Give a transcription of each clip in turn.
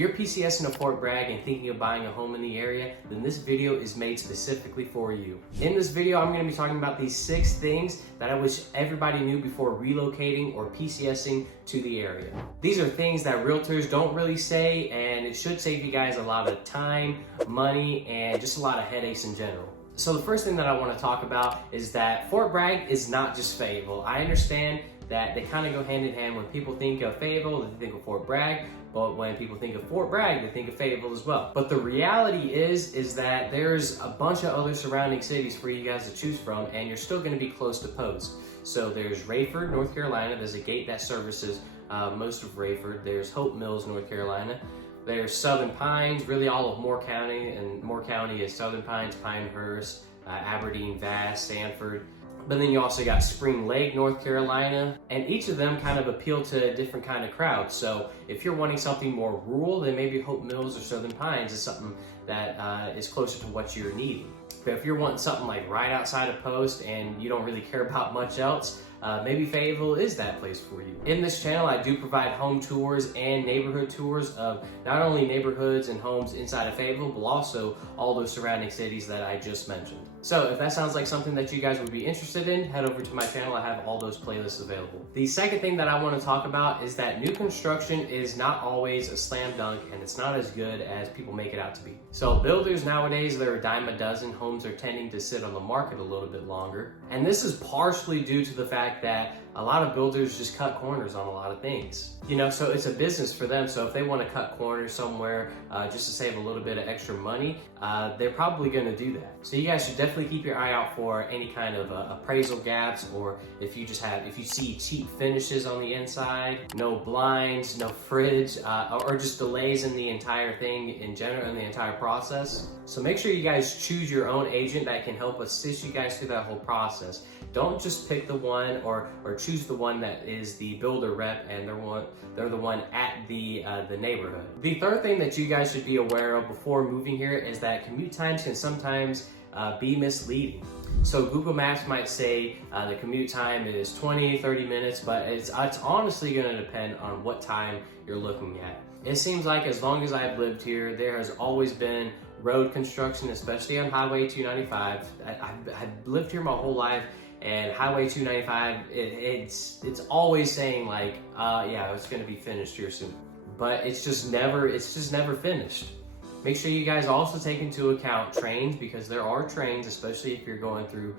you're PCSing to Fort Bragg and thinking of buying a home in the area, then this video is made specifically for you. In this video, I'm going to be talking about these 6 things that I wish everybody knew before relocating or PCSing to the area. These are things that realtors don't really say, and it should save you guys a lot of time, money, and just a lot of headaches in general. So the first thing that I want to talk about is that Fort Bragg is not just Fayetteville. I understand that they kind of go hand in hand. When people think of Fayetteville, they think of Fort Bragg, but when people think of Fort Bragg, they think of Fayetteville as well. But the reality is that there's a bunch of other surrounding cities for you guys to choose from, and you're still going to be close to post. So there's Raeford, North Carolina. There's a gate that services most of Raeford. There's Hope Mills, North Carolina. There's Southern Pines, really all of Moore County, and Moore County is Southern Pines, Pinehurst, Aberdeen, Vass, Sanford. But then you also got Spring Lake, North Carolina, and each of them kind of appeal to a different kind of crowd. So if you're wanting something more rural, then maybe Hope Mills or Southern Pines is something that is closer to what you're needing. But if you're wanting something like right outside of Post and you don't really care about much else, maybe Fayetteville is that place for you. In this channel, I do provide home tours and neighborhood tours of not only neighborhoods and homes inside of Fayetteville, but also all those surrounding cities that I just mentioned. So if that sounds like something that you guys would be interested in, head over to my channel. I have all those playlists available. The second thing that I want to talk about is that new construction is not always a slam dunk, and it's not as good as people make it out to be. So builders nowadays, they're a dime a dozen. Homes are tending to sit on the market a little bit longer. And this is partially due to the fact that a lot of builders just cut corners on a lot of things. You know, so it's a business for them. So if they want to cut corners somewhere just to save a little bit of extra money, they're probably going to do that. So you guys should definitely keep your eye out for any kind of appraisal gaps, or if you see cheap finishes on the inside, no blinds, no fridge, or just delays in the entire thing in general, in the entire process. So make sure you guys choose your own agent that can help assist you guys through that whole process. Don't just pick the one or choose the one that is the builder rep and they're the one at the neighborhood. The third thing that you guys should be aware of before moving here is that commute times can sometimes be misleading. So Google Maps might say the commute time is 20-30 minutes, but it's honestly going to depend on what time you're looking at. It seems like as long as I've lived here, there has always been road construction, especially on Highway 295. I've lived here my whole life, and Highway 295, it's always saying like, yeah, it's going to be finished here soon, but it's just never finished. Make sure you guys also take into account trains, because there are trains, especially if you're going through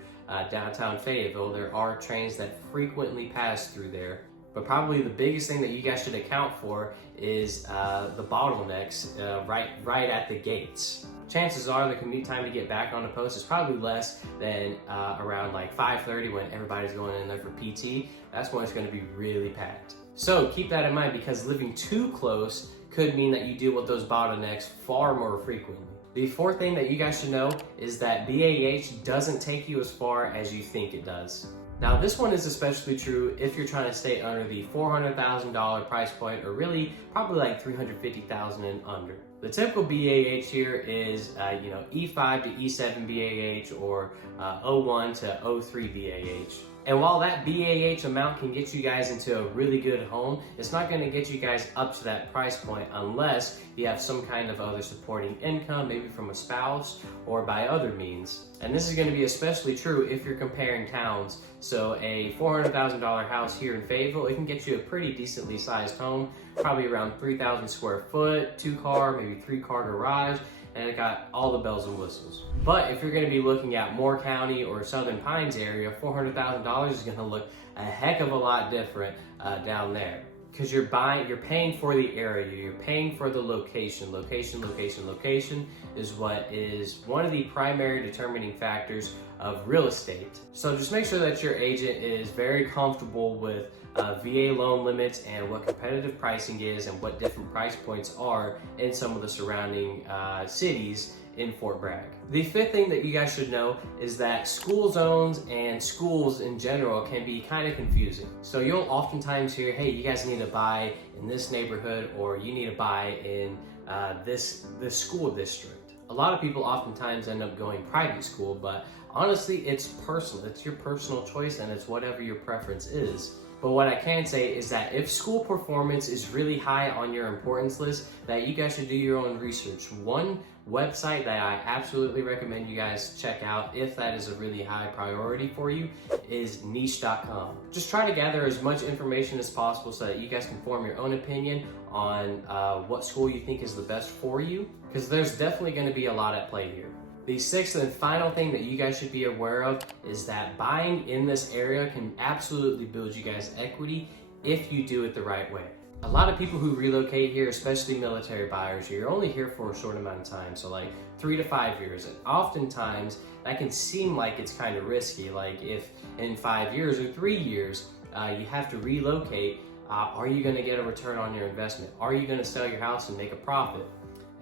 downtown Fayetteville. There are trains that frequently pass through there. But probably the biggest thing that you guys should account for is the bottlenecks right at the gates. Chances are the commute time to get back on the post is probably less than around like 5:30 when everybody's going in there for PT. That's when it's going to be really packed. So keep that in mind, because living too close could mean that you deal with those bottlenecks far more frequently. The fourth thing that you guys should know is that BAH doesn't take you as far as you think it does. Now this one is especially true if you're trying to stay under the $400,000 price point, or really probably like $350,000 and under. The typical BAH here is E5 to E7 BAH, or 01 to 03 BAH. And while that BAH amount can get you guys into a really good home, it's not going to get you guys up to that price point unless you have some kind of other supporting income, maybe from a spouse or by other means. And this is going to be especially true if you're comparing towns. So a $400,000 house here in Fayetteville, it can get you a pretty decently sized home, probably around 3,000 square foot, 2-car, maybe 3-car garage, and it got all the bells and whistles. But if you're going to be looking at Moore County or Southern Pines area, $400,000 is going to look a heck of a lot different down there, because you're paying for the area, you're paying for the location. Location is what is one of the primary determining factors of real estate. So just make sure that your agent is very comfortable with VA loan limits and what competitive pricing is and what different price points are in some of the surrounding cities in Fort Bragg. The fifth thing that you guys should know is that school zones and schools in general can be kind of confusing. So you'll oftentimes hear, hey, you guys need to buy in this neighborhood, or you need to buy in this school district. A lot of people oftentimes end up going private school, but honestly, it's personal. It's your personal choice, and it's whatever your preference is. But what I can say is that if school performance is really high on your importance list, that you guys should do your own research. One website that I absolutely recommend you guys check out, if that is a really high priority for you, is niche.com. Just try to gather as much information as possible so that you guys can form your own opinion on what school you think is the best for you, because there's definitely going to be a lot at play here. The sixth and final thing that you guys should be aware of is that buying in this area can absolutely build you guys equity if you do it the right way. A lot of people who relocate here, especially military buyers, you're only here for a short amount of time, so like 3 to 5 years. And oftentimes that can seem like it's kind of risky. Like if in 5 years or 3 years you have to relocate, are you going to get a return on your investment? Are you going to sell your house and make a profit?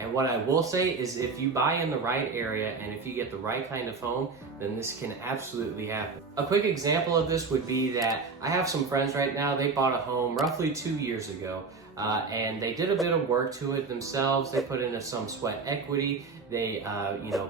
And what I will say is if you buy in the right area and if you get the right kind of home, then this can absolutely happen. A quick example of this would be that I have some friends right now, they bought a home roughly 2 years ago, and they did a bit of work to it themselves. They put in some sweat equity. They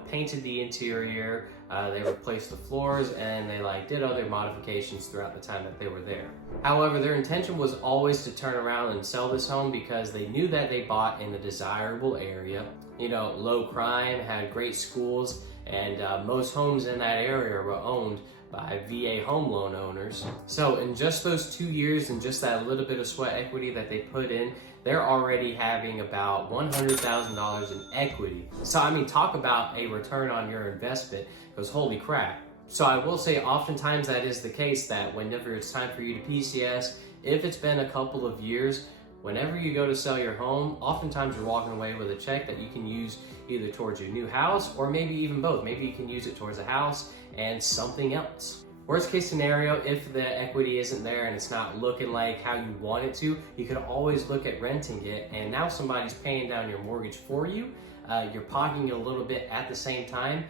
painted the interior, they replaced the floors, and they did other modifications throughout the time that they were there. However, their intention was always to turn around and sell this home because they knew that they bought in a desirable area, low crime, had great schools, and most homes in that area were owned by VA home loan owners. So in just those 2 years and just that little bit of sweat equity that they put in, they're already having about $100,000 in equity. So I mean, talk about a return on your investment, because holy crap. So I will say oftentimes that is the case, that whenever it's time for you to PCS, if it's been a couple of years, whenever you go to sell your home, oftentimes you're walking away with a check that you can use either towards your new house or maybe even both. Maybe you can use it towards a house and something else. Worst case scenario, if the equity isn't there and it's not looking like how you want it to, you could always look at renting it, and now somebody's paying down your mortgage for you. You're pocketing a little bit at the same time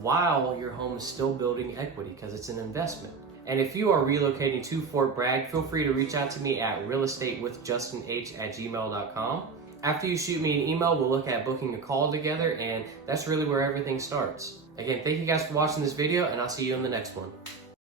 while your home is still building equity because it's an investment. And if you are relocating to Fort Bragg, feel free to reach out to me at realestatewithjustinh@gmail.com. After you shoot me an email, we'll look at booking a call together, and that's really where everything starts. Again, thank you guys for watching this video, and I'll see you in the next one.